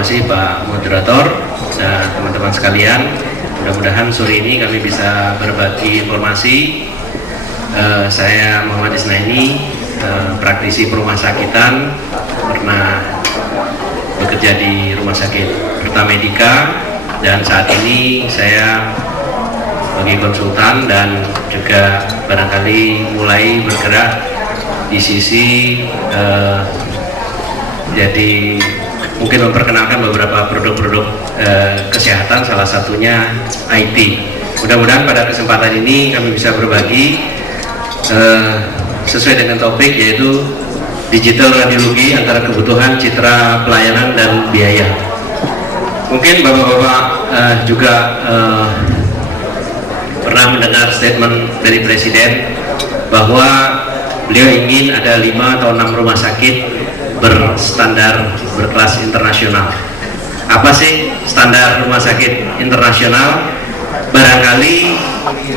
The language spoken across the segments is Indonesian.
kasih Pak Moderator dan teman-teman sekalian. Mudah-mudahan sore ini kami bisa berbagi informasi. Saya Muhammad Isnaini, praktisi perumah sakitan, pernah bekerja di Rumah Sakit Pertamedika, dan saat ini saya sebagai konsultan dan juga barangkali mulai bergerak di sisi jadi mungkin memperkenalkan beberapa produk-produk kesehatan, salah satunya IT. Mudah-mudahan pada kesempatan ini kami bisa berbagi sesuai dengan topik, yaitu digital radiologi antara kebutuhan, citra, pelayanan, dan biaya. Mungkin bapak-bapak juga pernah mendengar statement dari Presiden bahwa beliau ingin ada 5 atau 6 rumah sakit berstandar berkelas internasional. Apa sih standar rumah sakit internasional? Barangkali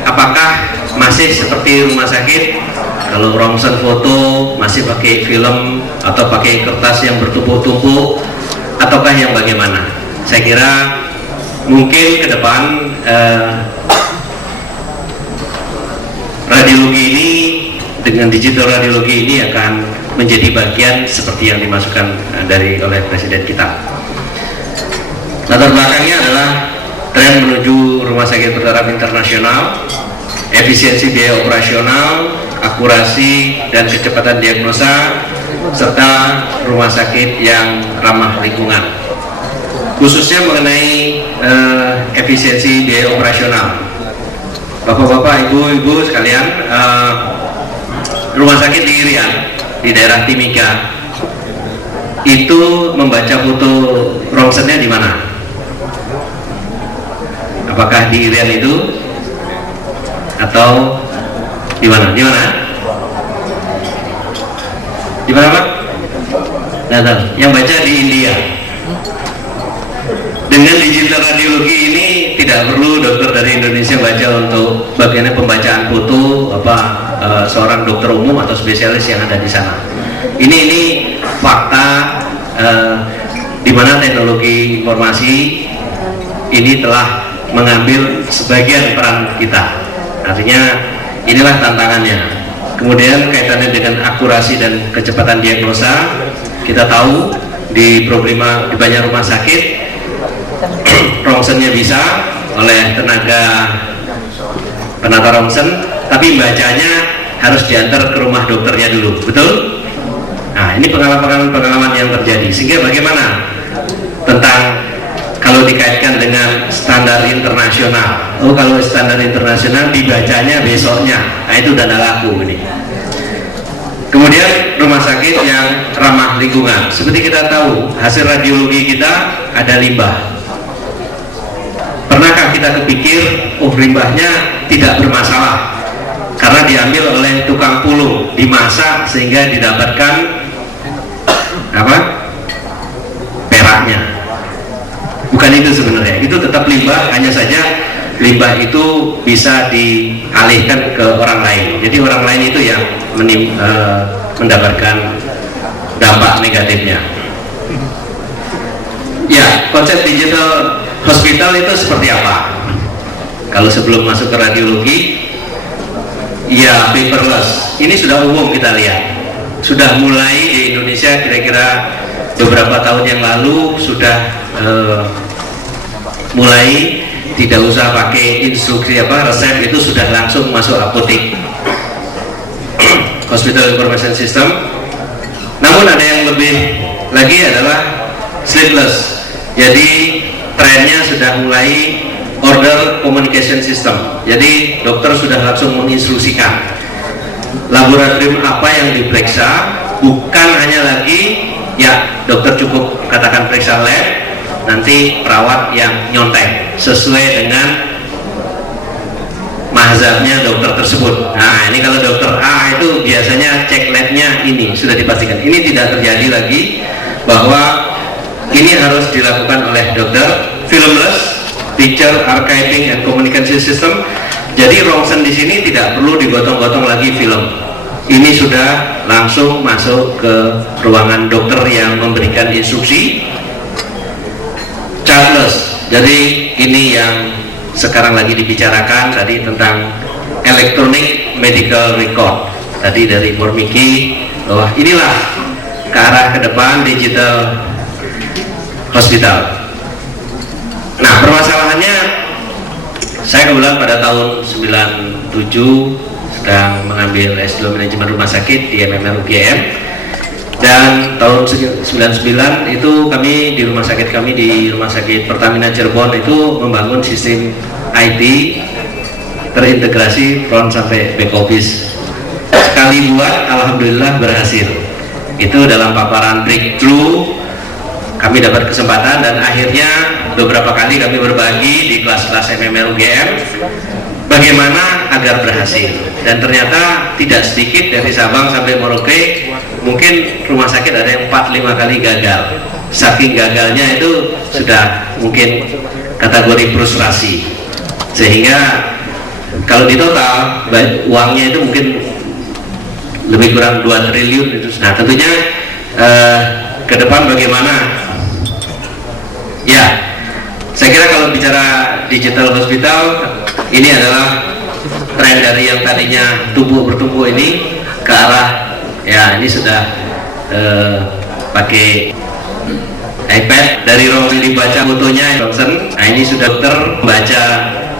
apakah masih seperti rumah sakit kalau ronsen foto masih pakai film atau pakai kertas yang bertumpuk-tumpuk, ataukah yang bagaimana? Saya kira mungkin ke depan radiologi ini dengan digital radiologi ini akan menjadi bagian seperti yang dimasukkan oleh Presiden kita. Latar belakangnya adalah tren menuju rumah sakit bertaraf internasional, efisiensi biaya operasional, akurasi dan kecepatan diagnosa, serta rumah sakit yang ramah lingkungan. Khususnya mengenai efisiensi biaya operasional. Bapak-bapak, ibu-ibu sekalian, rumah sakit di Irian, di daerah Timika, itu membaca foto ronsennya di mana? Apakah di Irian itu atau di mana? Di mana? Di mana, Pak? Nah, yang baca di India. Dengan digital radiologi ini tidak perlu dokter dari Indonesia baca untuk bagiannya pembacaan foto seorang dokter umum atau spesialis yang ada di sana. Ini fakta di mana teknologi informasi ini telah mengambil sebagian peran kita. Artinya inilah tantangannya. Kemudian kaitannya dengan akurasi dan kecepatan diagnosa, kita tahu di banyak rumah sakit rongsennya bisa oleh tenaga penata rongsen, tapi bacanya harus diantar ke rumah dokternya dulu, betul? Nah, ini pengalaman yang terjadi. Sehingga bagaimana tentang kalau dikaitkan dengan standar internasional? Oh, kalau standar internasional dibacanya besoknya, nah itu dana laku ini. Kemudian rumah sakit yang ramah lingkungan. Seperti kita tahu, hasil radiologi kita ada limbah. Pernahkah kita kepikir, limbahnya tidak bermasalah karena diambil oleh tukang pulung, dimasak sehingga didapatkan peraknya? Bukan itu sebenarnya, itu tetap limbah, hanya saja limbah itu bisa dialihkan ke orang lain. Jadi orang lain itu yang mendapatkan dampak negatifnya. Ya, konsep digital hospital itu seperti apa? Kalau sebelum masuk ke radiologi, ya paperless. Ini sudah umum kita lihat. Sudah mulai di Indonesia kira-kira beberapa tahun yang lalu sudah mulai tidak usah pakai instruksi resep, itu sudah langsung masuk apotek. Hospital Information System. Namun ada yang lebih lagi adalah sleepless. Jadi trennya sudah mulai order communication system. Jadi dokter sudah langsung menginstruksikan laboratorium apa yang diperiksa, bukan hanya lagi ya dokter cukup katakan periksa lab, nanti perawat yang nyontek sesuai dengan mazhabnya dokter tersebut. Nah, ini kalau dokter A itu biasanya cek labnya ini sudah dipastikan. Ini tidak terjadi lagi, bahwa ini harus dilakukan oleh dokter. Filmless, picture archiving and communication system. Jadi rongsen di sini tidak perlu digotong-gotong lagi film. Ini sudah langsung masuk ke ruangan dokter yang memberikan instruksi. Jadi ini yang sekarang lagi dibicarakan tadi tentang electronic medical record. Tadi dari Mormiki bahwa inilah ke arah ke depan digital hospital. Nah, permasalahannya saya kebetulan pada tahun 97 sedang mengambil S2 manajemen rumah sakit di MMR UGM, dan tahun 99 itu kami di rumah sakit Pertamina Cirebon itu membangun sistem IT terintegrasi front sampai back office. Sekali buat, alhamdulillah berhasil. Itu dalam paparan breakthrough kami dapat kesempatan, dan akhirnya beberapa kali kami berbagi di kelas-kelas MMR UGM bagaimana agar berhasil. Dan ternyata tidak sedikit dari Sabang sampai Merauke, mungkin rumah sakit ada yang 4-5 kali gagal. Saking gagalnya itu sudah mungkin kategori frustrasi, sehingga kalau di total uangnya itu mungkin lebih kurang 2 triliun itu. Nah, tentunya ke depan bagaimana? Ya, saya kira kalau bicara digital hospital, ini adalah tren dari yang tadinya bertumbuh ini ke arah, ya ini sudah pakai iPad, dari Rongsen dibaca fotonya Rongsen. Nah, ini sudah dokter membaca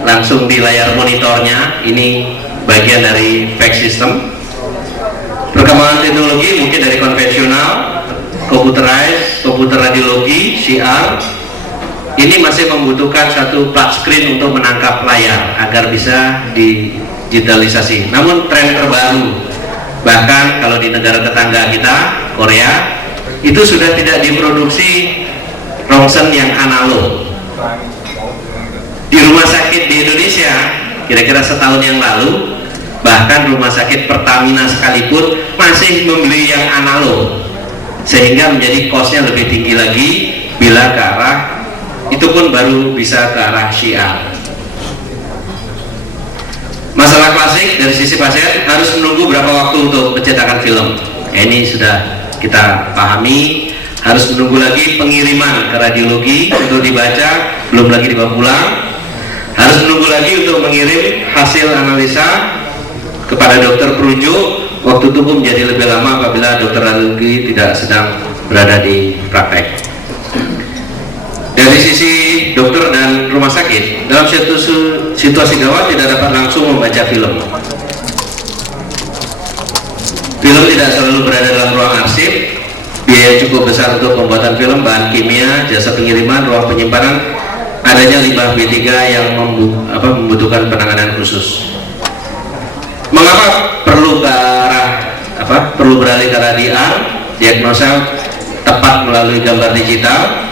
langsung di layar monitornya. Ini bagian dari PACS system. Perkembangan teknologi mungkin dari konvensional, computerized, komputer radiologi, CR, ini masih membutuhkan satu flat screen untuk menangkap layar agar bisa digitalisasi. Namun tren terbaru, bahkan kalau di negara tetangga kita, Korea, itu sudah tidak diproduksi Rongsen yang analog. Di rumah sakit di Indonesia, kira-kira setahun yang lalu, bahkan rumah sakit Pertamina sekalipun masih membeli yang analog, sehingga menjadi cost-nya lebih tinggi lagi bila ke arah, itu pun baru bisa ke arah syiar. Masalah klasik dari sisi pasien, harus menunggu berapa waktu untuk pencetakan film. Ini sudah kita pahami. Harus menunggu lagi pengiriman ke radiologi untuk dibaca, belum lagi dibawa pulang. Harus menunggu lagi untuk mengirim hasil analisa kepada dokter perujuk. Waktu itu pun menjadi lebih lama apabila dokter radiologi tidak sedang berada di praktek. Dari sisi dokter dan rumah sakit, dalam situasi gawat tidak dapat langsung membaca film. Film tidak selalu berada dalam ruang arsip. Biaya cukup besar untuk pembuatan film, bahan kimia, jasa pengiriman, ruang penyimpanan, adanya limbah B3 yang membutuhkan penanganan khusus. Mengapa perlu ke arah perlu beralih ke arah DR, diagnosa tepat melalui gambar digital,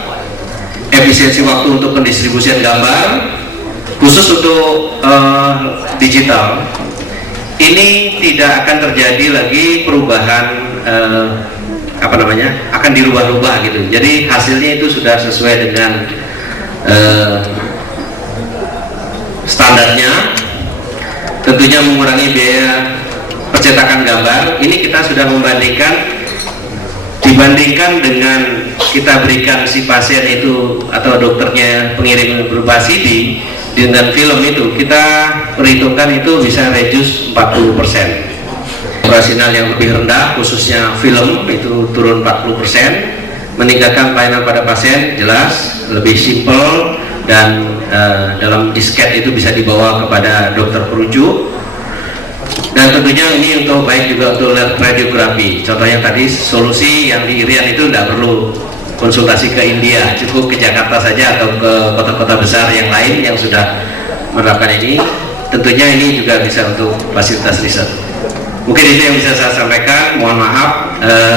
efisiensi waktu untuk pendistribusian gambar, khusus untuk digital. Ini tidak akan terjadi lagi perubahan akan dirubah-rubah gitu. Jadi hasilnya itu sudah sesuai dengan standarnya. Tentunya mengurangi biaya percetakan gambar. Ini kita sudah dibandingkan dengan kita berikan si pasien itu atau dokternya pengirim berupa CD dengan film itu, kita perhitungkan itu bisa reduce 40%. Operasional yang lebih rendah, khususnya film, itu turun 40%, meningkatkan pelayanan pada pasien, jelas lebih simple, dan dalam disket itu bisa dibawa kepada dokter perujuk. Dan tentunya ini untuk baik juga untuk radiografi. Contohnya tadi solusi yang di Irian itu tidak perlu konsultasi ke India, cukup ke Jakarta saja atau ke kota-kota besar yang lain yang sudah menerapkan ini. Tentunya ini juga bisa untuk fasilitas riset. Mungkin itu yang bisa saya sampaikan. Mohon maaf